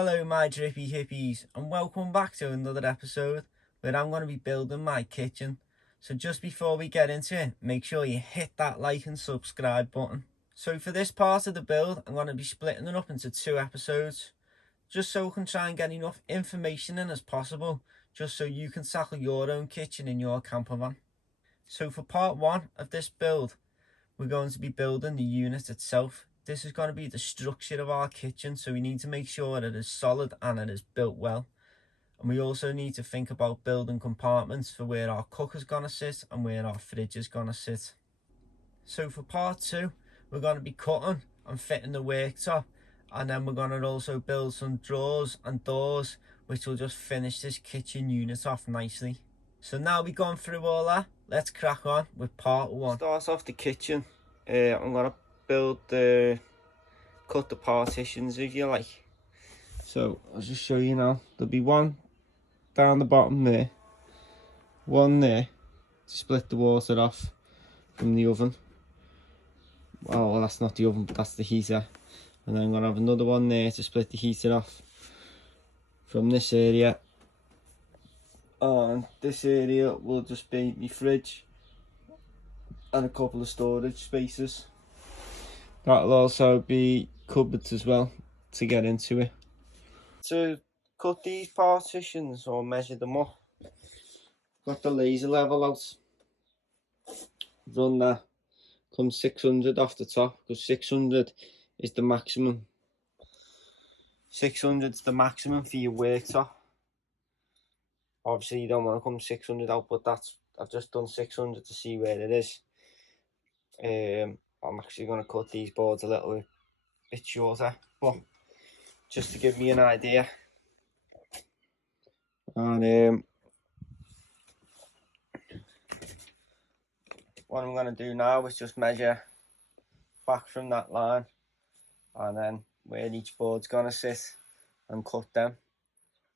Hello my drippy hippies and welcome back to another episode where I'm going to be building my kitchen. So just before we get into it, make sure you hit that like and subscribe button. So for this part of the build, I'm going to be splitting it up into 2 episodes, just so we can try and get enough information in as possible, just so you can tackle your own kitchen in your camper van. So for part 1 of this build, we're going to be building the unit itself. This is going to be the structure of our kitchen, so we need to make sure that it is solid and it is built well. And we also need to think about building compartments for where our cooker's going to sit and where our fridge is going to sit. So for part 2, we're going to be cutting and fitting the worktop, and then we're going to also build some drawers and doors, which will just finish this kitchen unit off nicely. So now we've gone through all that, let's crack on with part 1. Start off the kitchen. I'm going to cut the partitions, if you like. So I'll just show you now. There'll be one down the bottom there, one there to split the water off from the oven. Oh, that's not the oven, but that's the heater. And then I'm going to have another one there to split the heater off from this area. And this area will just be my fridge and a couple of storage spaces. That'll also be cupboards as well to get into it. To cut these partitions or measure them up, got the laser level out. Run that, come 600 off the top, because 600 is the maximum. 600 is the maximum for your worktop. Obviously you don't want to come 600 out, but I've just done 600 to see where it is. I'm actually going to cut these boards a little bit shorter, but just to give me an idea. And what I'm going to do now is just measure back from that line, and then where each board's going to sit, and cut them.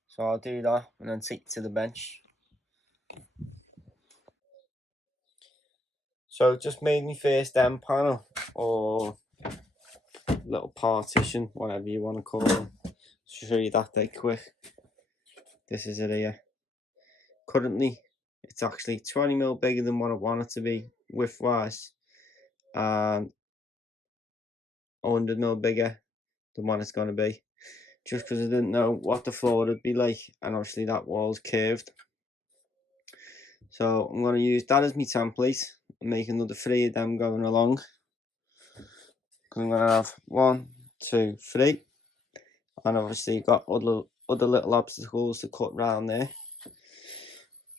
So I'll do that and then take it to the bench. So just made me first end panel, or little partition, whatever you want to call it. Show you that dead quick. This is it here. Currently it's actually 20mm bigger than what I want it to be width wise, and 100mm bigger than what it's going to be, just because I didn't know what the floor would be like, and obviously that wall's curved. So I'm going to use that as my template and make another 3 of them going along. I'm going to have 1, 2, 3, and obviously got other little obstacles to cut round there.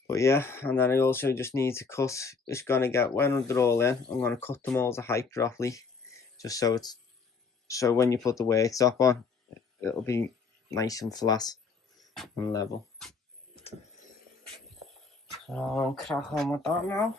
But yeah, and then I also just need to cut, it's going to get, when they're all in, I'm going to cut them all to height roughly, just so when you put the worktop on, it'll be nice and flat and level. So I'll crack on with that now.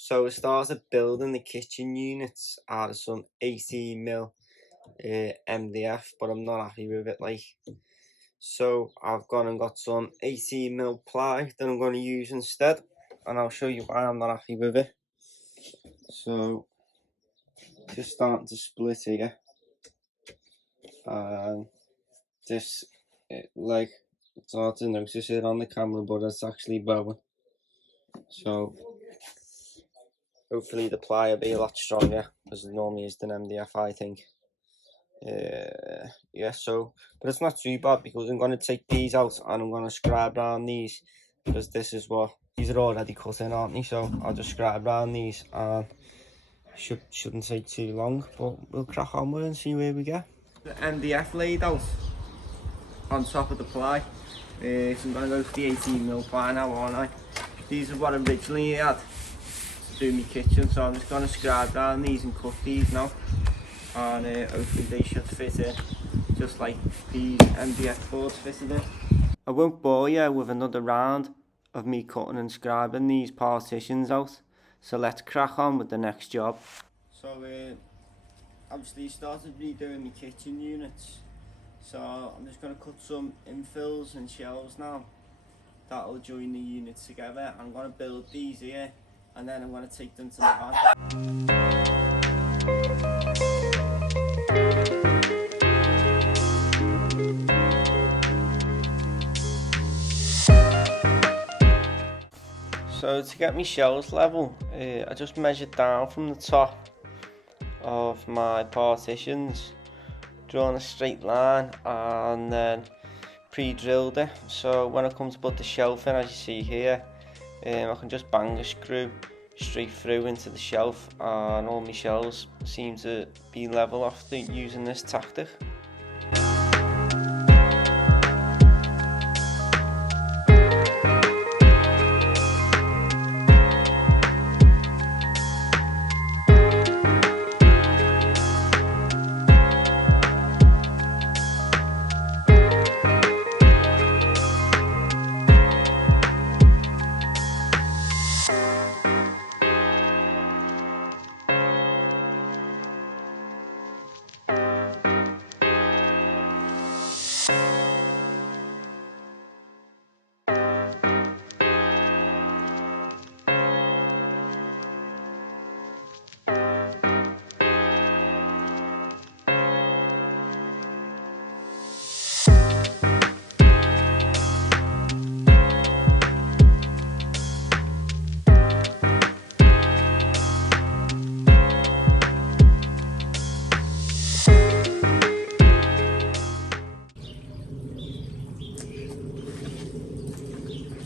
So I started building the kitchen units out of some 18mm MDF, but I'm not happy with it, like. So I've gone and got some 18mm ply that I'm going to use instead, and I'll show you why I'm not happy with it. So just starting to split here. and this, it's hard to notice it on the camera, but it's actually bowing. So hopefully the ply will be a lot stronger, because it normally is than MDF, I think. Yeah, so, but it's not too bad, because I'm going to take these out and I'm going to scribe around these, because these are already cut in, aren't they? So I'll just scribe around these, and shouldn't take too long, but we'll crack on with it and see where we go. The MDF laid out on top of the ply, so I'm going to go for the 18mm ply now, aren't I? These are what originally I had to do my kitchen, so I'm just going to scribe down these and cut these now, and hopefully they should fit in just like these MDF boards fitted in. I won't bore you with another round of me cutting and scribing these partitions out, so let's crack on with the next job. So obviously started redoing my kitchen units, so I'm just going to cut some infills and shelves now that'll join the units together. I'm going to build these here, and then I'm going to take them to the van. So to get my shelves level, I just measured down from the top of my partitions, drawn a straight line, and then pre-drilled it. So when I come to put the shelf in, as you see here, I can just bang a screw straight through into the shelf, and all my shelves seem to be level after using this tactic.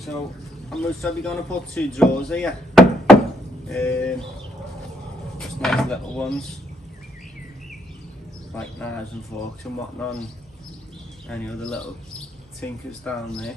So I'm most probably going to put 2 drawers here, just nice little ones, like knives and forks and whatnot, and any other little tinkers down there.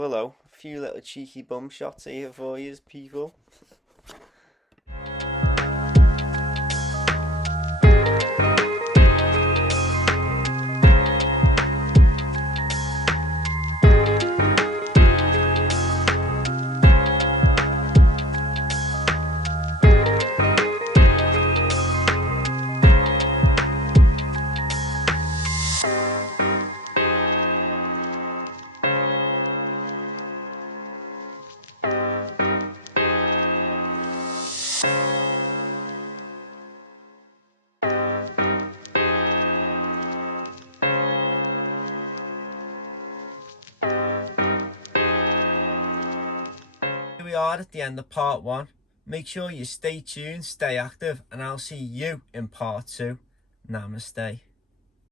Hello, a few little cheeky bum shots here for you people. we are at the end of part 1. Make sure you stay tuned, stay active, and I'll see you in part 2. Namaste.